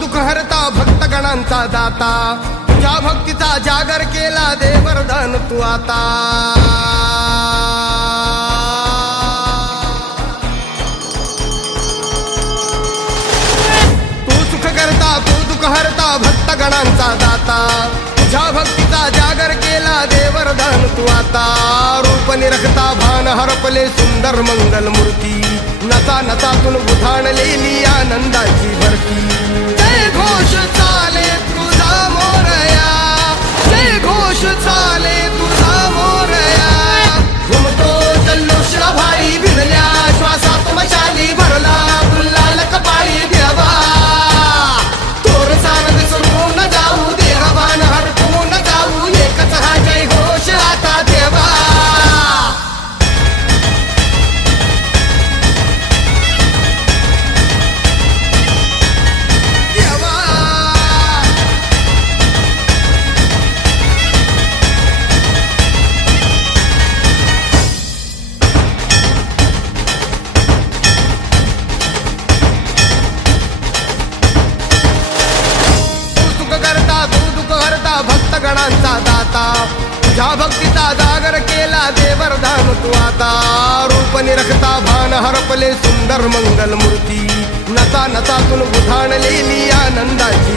दुःख हरता भक्तगणांचा दाता तुझ्या भक्तीचा जागर केला दे वरदान तू आता तू सुख करता तू दुःख हरता भक्तगणांचा दाता तुझ्या भक्तीचा जागर केला दे वरदान तू आता रूप निरखता भान हरपले सुंदर मंगल मूर्ती नसा नसातून उधाणलेली आनंदाची भरती जय घोष चाले तुझा मोरया जय घोष चाले तुझा मोरया घुमतो जल्लोष भाई भिनल्या श्वासात मशाली भरला गुल्लाल कपाळी देवा तोर सारंग सोडून जाऊ देहभान हरपून जाऊ एकच हा जय घोष आता देवा भक्तगणांचा दाता तुझ्या भक्तीचा जागर केला दे वरदान तू आता रूप निरखता भान हरपले सुंदर मंगल मूर्ती नसा नसातून उधाणलेली आनंदाची